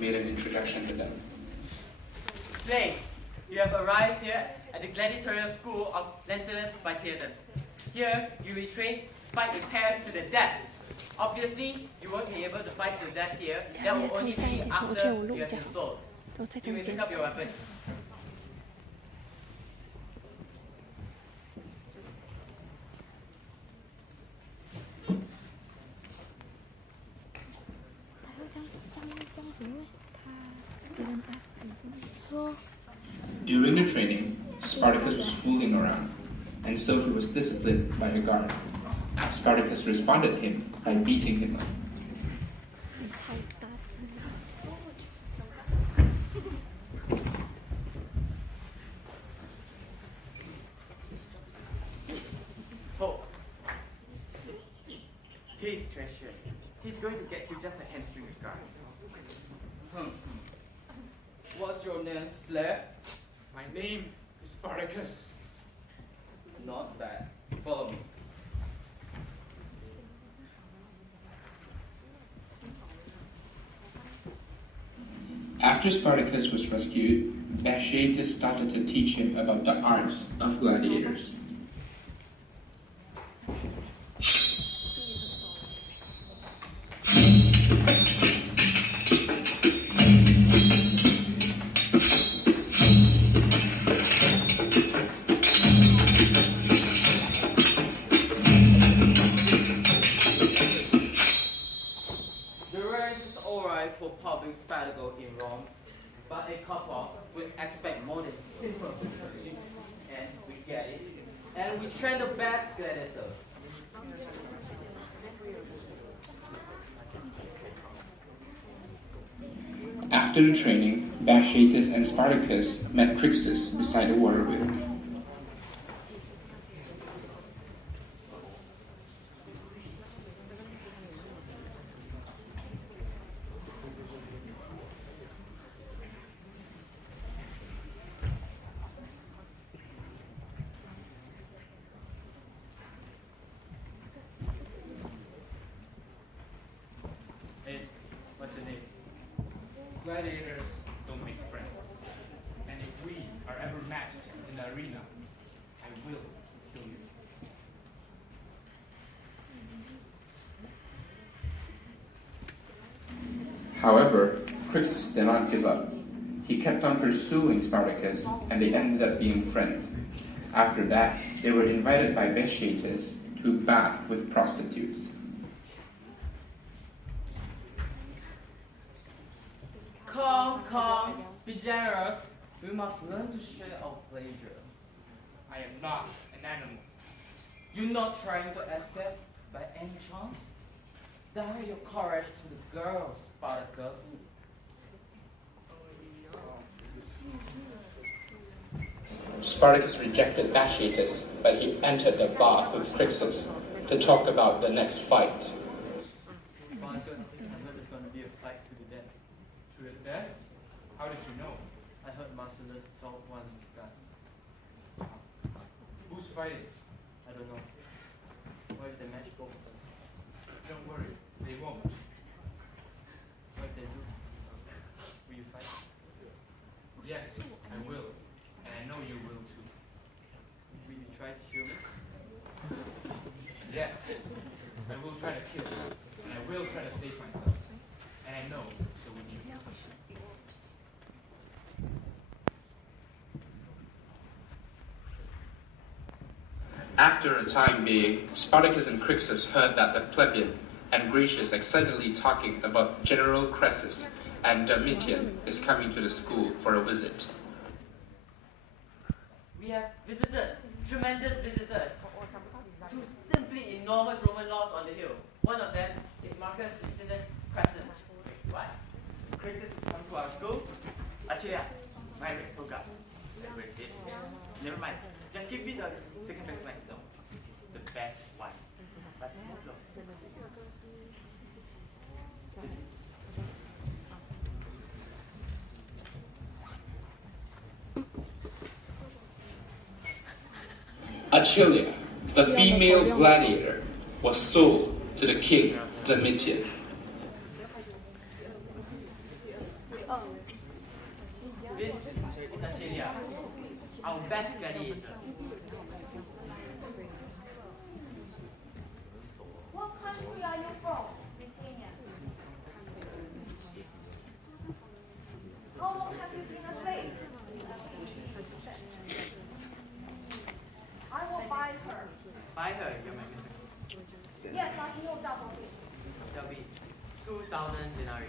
made an introduction to them. Slave, you have arrived here at the gladiatorial school of Lentulus Vitellius. Here, you will train fight with pairs to the death. Obviously, you won't be able to fight to the death here. That will only be after you have been sold. You may pick up your weapons. During the training, Spartacus was fooling around, and so he was disciplined by a guard. Spartacus responded to him by beating him up. Oh, he's treasure. He's going to get you just a hamstring guard. What's your name, slave? My name is Spartacus. Not bad. Follow me. After Spartacus was rescued, Vatiatus started to teach him about the arts of gladiators. For public spectacle in Rome, but a couple would expect more than simple situation, and we get it. And we train the best gladiators. After the training, Vatiatus and Spartacus met Crixus beside the water wheel. Hey, what's your name? Gladiators don't make friends. And if we are ever matched in the arena, I will kill you. However, Crixus did not give up. He kept on pursuing Spartacus, and they ended up being friends. After that, they were invited by Vatiatus to bath with prostitutes. Come, be generous. We must learn to share our pleasures. I am not an animal. You're not trying to escape by any chance? Dare your courage to the girls, Spartacus. Spartacus rejected Vatiatus, but he entered the bath with Crixus to talk about the next fight. Spartacus, I heard it's going to be a fight to the death. To the death? How did you know? I heard Marcellus told one of his guys. Who's fighting? I don't know. What if they match both of us? Don't worry, they won't. What if they do? Will you fight? Yes, I will. And I know you will too. Will you try to kill me? Yes, I will try to kill you. And I will try to save myself. And I know so will you. After a time being, Spartacus and Crixus heard that the plebeian and Grecius excitedly talking about General Crassus and Domitian is coming to the school for a visit. We have visitors, tremendous visitors. Two simply enormous Roman lords on the hill. One of them is Marcus Licinius Crassus. Why? Crixus has come to our school? Actually, my toga. Where is it? Never mind. Just give me the second best one. No, the best one. Let's move on. Achilia, the female gladiator, was sold to the king Domitian. buy her your magnet. Yes, I can hold that one. That'll be 2,000 denarii.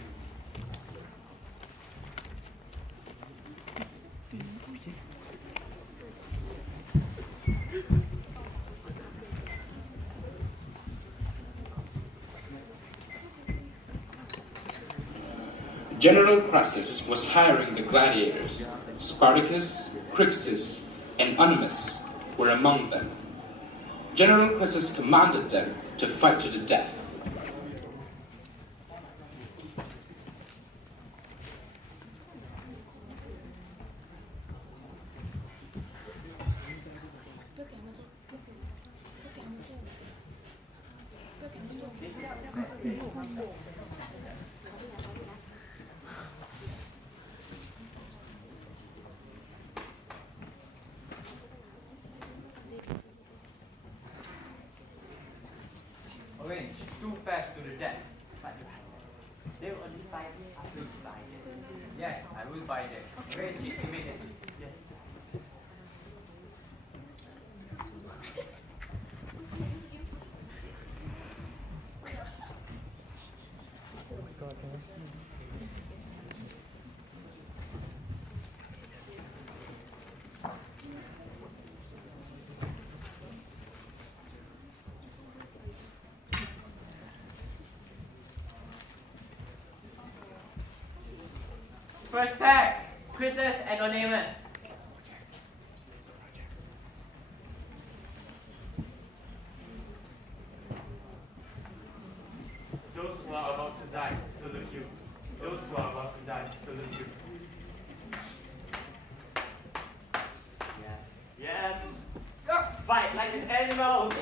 General Crassus was hiring the gladiators. Spartacus, Crixus, and Onesimus were among them. General Crassus commanded them to fight to the death. Arrange 2 pairs to the death. They will only fight after you buy them. Yes, I will buy them. Arrange it immediately. Yes. First pair, Chrysis and Onesimus. Those who are about to die, salute you. Those who are about to die, salute you. Yes. Fight like an animal.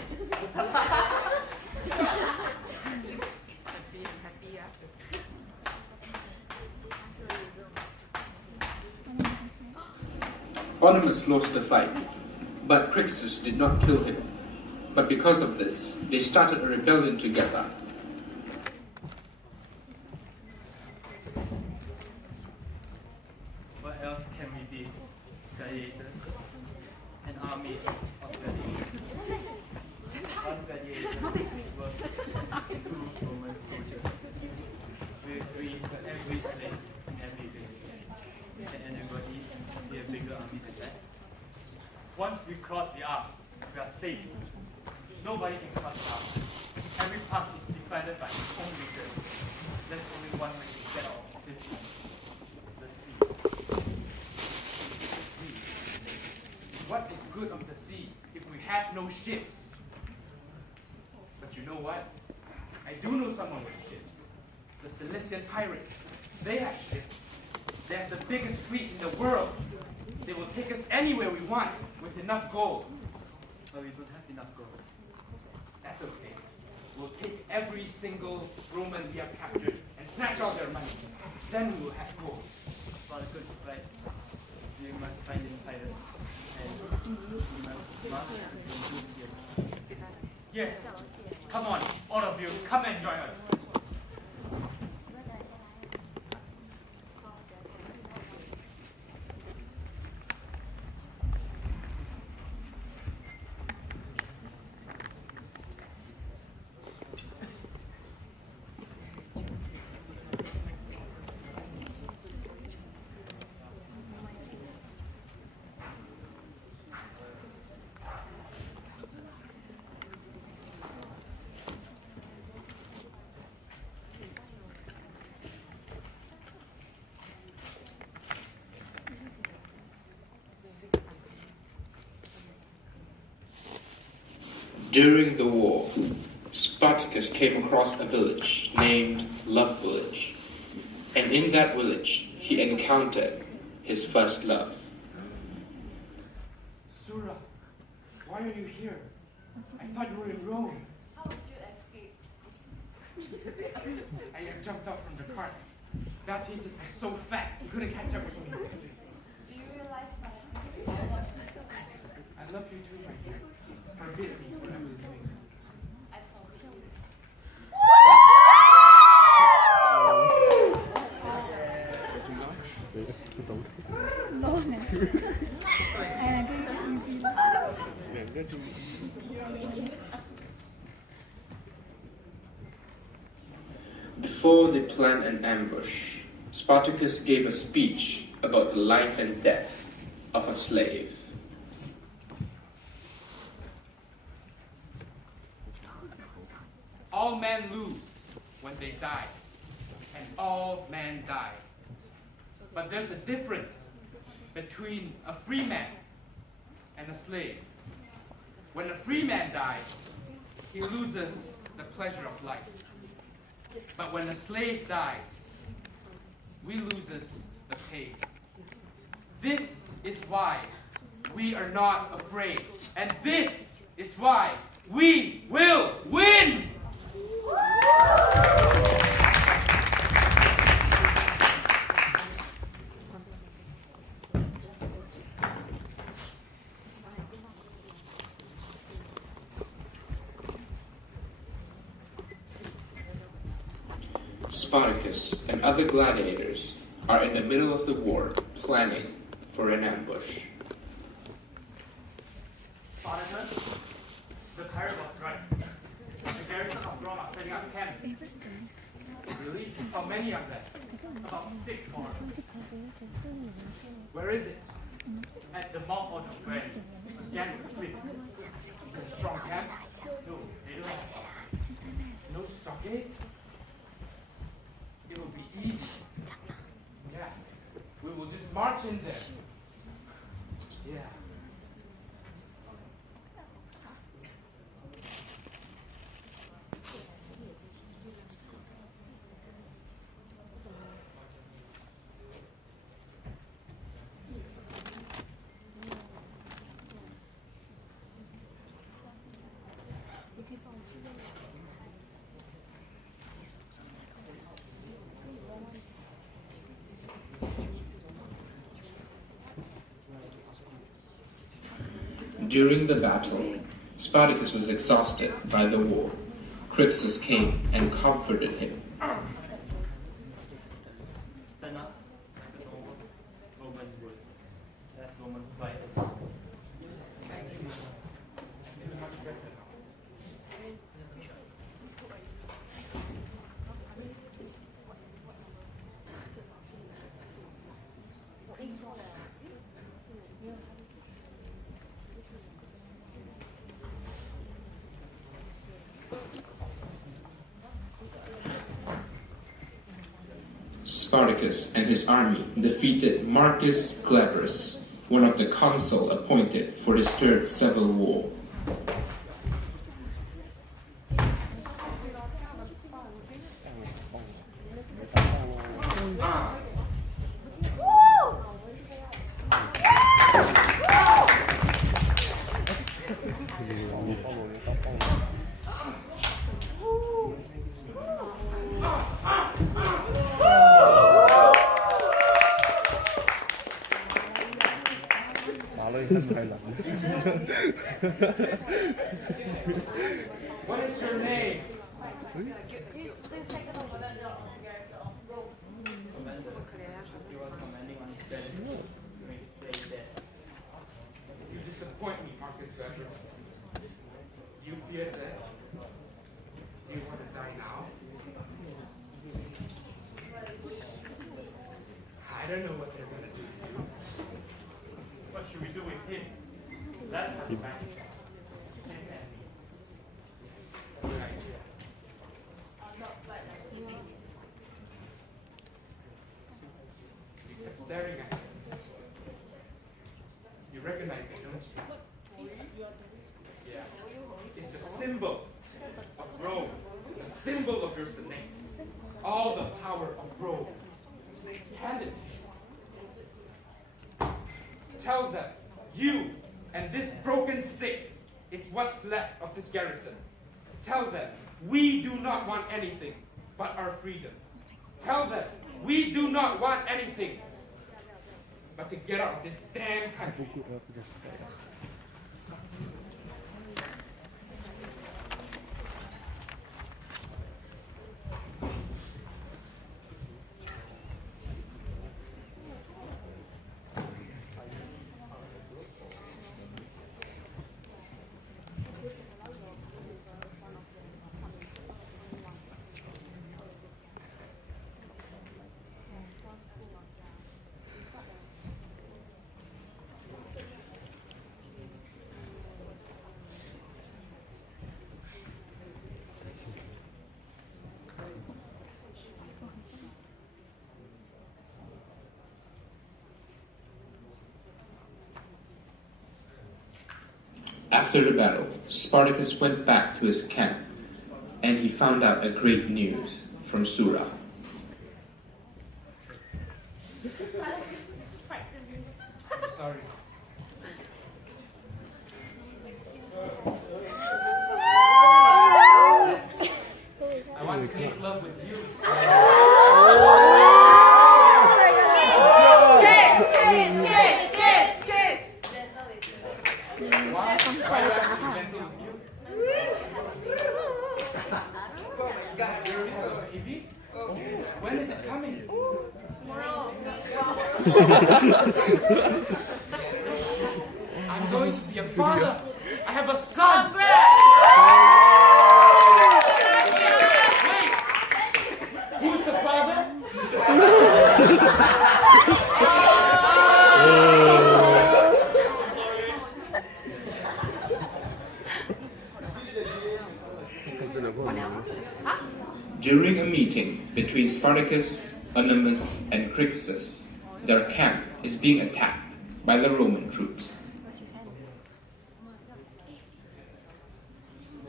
Onesimus lost the fight, but Crixus did not kill him. But because of this, they started a rebellion together. What else can we be? Gladiators? An army of gladiators. One gladiator was 2 Roman soldiers. We agree that every slave in every village and anybody can be a bigger army than that. Once we cross the Alps, we are safe. Nobody can cross the Alps. Every pass is defended by its own leaders. There's only one way to get out of this one. The sea. The sea. What is good of the sea if we have no ships? But you know what? I do know someone with ships. The Cilician pirates. They have ships. They have the biggest fleet in the world. They will take us anywhere we want with enough gold. But we don't have enough gold. That's okay. We'll take every single Roman we have captured and snatch all their money. Then we will have gold. For the good fight, you must find this pirate. And you must march and do here. Yes. Come on, all of you, come and join us. During the war, Spartacus came across a village named Love Village, and in that village he encountered his first love. Sura, why are you here? I thought you were in Rome. How did you escape? I jumped out from the cart. Baptistus was so fat, he couldn't catch up with me. Do you realize what I love you too, my dear. Forbid me what I was doing. I told you? Lâu nè. Hay là cái easy lắm. Before they planned an ambush, Spartacus gave a speech about the life and death of a slave. All men lose when they die, and all men die. But there's a difference between a free man and a slave. When a free man dies, he loses the pleasure of life. But when a slave dies, we loses the pain. This is why we are not afraid. And this is why we will win! Spartacus and other gladiators are in the middle of the war, planning for an ambush. Spartacus, the Pirate was right. The garrison of Rome are setting up camps. Really? How many of them? About 6 more. Where is it? At the mouth of the Grand, against the cliff. Is it a strong camp? No, they don't have. No stockades? It will be easy. Yeah. We will just march in there. Yeah. During the battle, Spartacus was exhausted by the war. Crixus came and comforted him. Stand up like a normal Roman would. As Roman fight. Spartacus and his army defeated Marcus Glabrus, one of the consul appointed for this third civil war. What is your name? Commander, he was commanding on Venice during the death. You disappoint me, Marcus Glabrus. You fear death? You want to die now? I don't know what they're going to do to you. What should we do with him? Let's have a match. Him and me. Yes, good idea. You kept staring at us. You recognize it, don't you? Yeah. It's the symbol of Rome. The symbol of your Senate. All the power of Rome. Hand it. Tell them, you and this broken stick, it's what's left of this garrison. Tell them, we do not want anything but our freedom. Tell them, we do not want anything but to get out of this damn country. After the battle, Spartacus went back to his camp, and he found out a great news from Sura. Sorry. I want to make love with you. Why do I have to be gentle with you? Baby? When is it coming? I'm going to be a father. I have a son. Wait. Who's the father? During a meeting between Spartacus, Onesimus, and Crixus, their camp is being attacked by the Roman troops.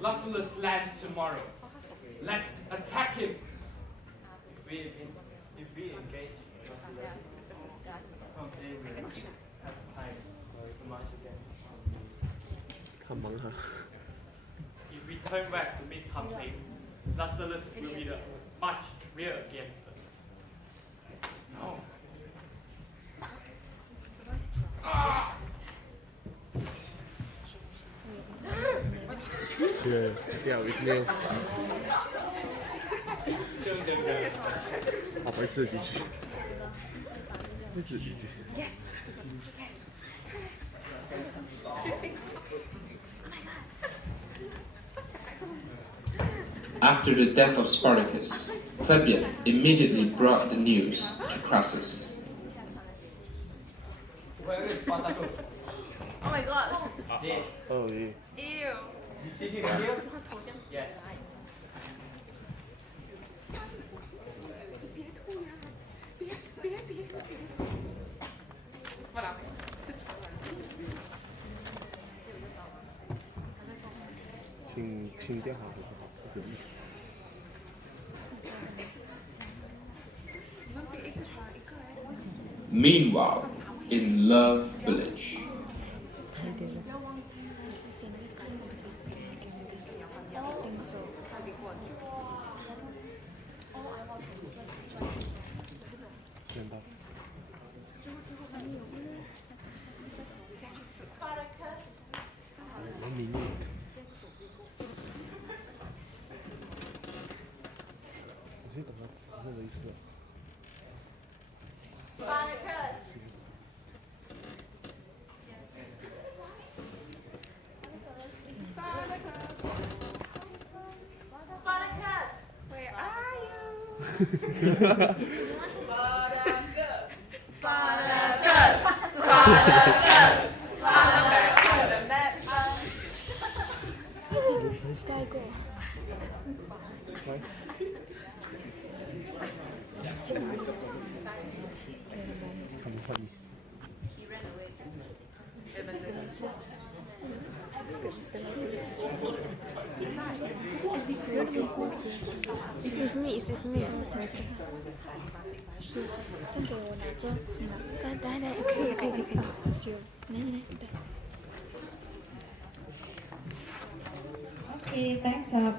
Lucullus lands tomorrow. Let's attack him. If we engage, they will have time to march again. If we turn back to meet campaign, Lucullus will be the march rear against us. No. Ah! Chưa, kẹo ít liêu. Học一次几句。一次几句。 After the death of Spartacus, Plebeian immediately brought the news to Crassus. Where is Spartacus? Oh my god. Dead. Oh, yeah. Ew. You see him here? Yes. Chinh掉好了。 Meanwhile, in Love Village, Spartacus. Spartacus. Where are you? Spartacus. Spartacus. Spartacus. It's with me, it's with me. 跟给我拿着，来，可以，行，来，对。 Okay, time's up.